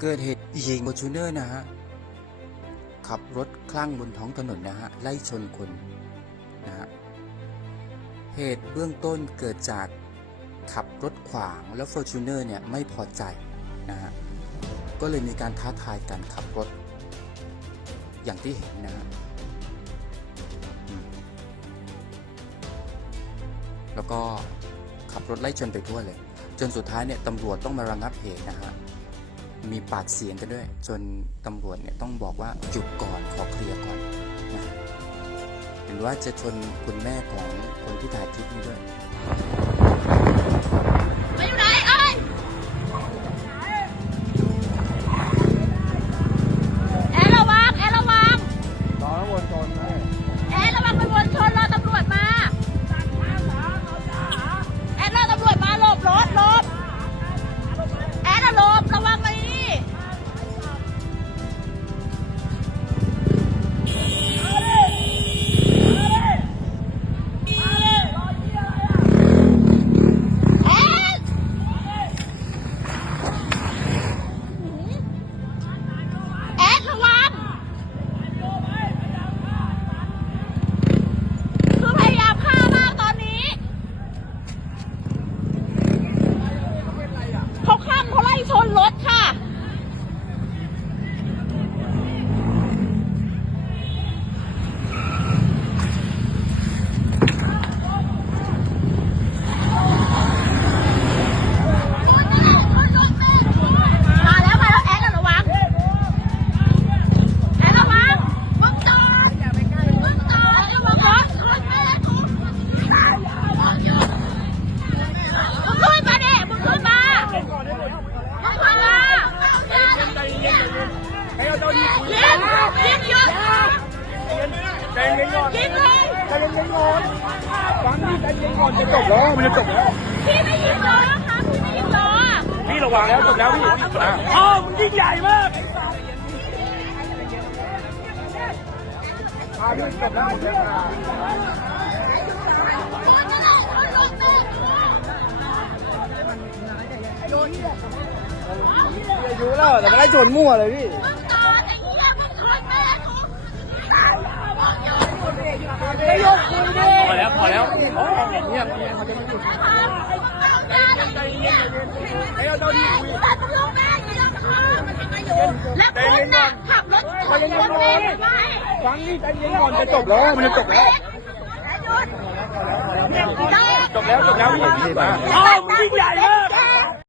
เกิดเหตุหญิงฟอร์จูเนอร์นะฮะ ขับรถคลั่งบนท้องถนนนะฮะ ไล่ชนคนนะฮะ เหตุเบื้องต้นเกิดจากขับรถขวางแล้วฟอร์จูเนอร์เนี่ยไม่พอใจนะฮะ ก็เลยมีการท้าทายการขับรถ อย่างที่เห็นนะฮะ แล้วก็ขับรถไล่ชนไปทั่วเลย จนสุดท้ายเนี่ยตำรวจต้องมาระงับเหตุนะฮะ มีปากเสียงกันด้วย จนตำรวจเนี่ยต้องบอกว่าหยุดก่อนขอเคลียร์ก่อนนะเห็นว่าจะชนคุณแม่ของคนที่ถ่ายคลิปนี้ด้วยไปอยู่ไหน ใจเย็นให้เอาเจ้าที่คุยยิงยิงเยอะใจเย็นก่อนเยใจเย็นก่อนฟังนี่ใจเย็นก่อนจะจบแล้วมันจะจบแล้วพี่ไม่ยิงล้อนะคะพี่ไม่ยิงล้อพี่ระวังแล้วจบแล้วพี่อ๋อมันยิ่งใหญ่มากอ่าพี่จบแล้วหมดแล้วอายุแล้วแต่ไม่ได้ชนมั่วเลยพี่ มึงจอดไอ้เหี้ยมึงขึ้นแม่กู ไม่ยกคุณดิพอแล้วพอแล้วเงียบเงียบเขาจะไม่หยุดใจเย็นให้เอาเจ้าที่คุย แต่ตำรวจแม่ยิงแล้วคุณน่ะขับรถชนคนแม่ทำไมฟังนี่ใจเย็นก่อนจะจบแล้วมันจะจบแล้วจบแล้วจบแล้วพี่อ๋อมันยิ่งใหญ่มาก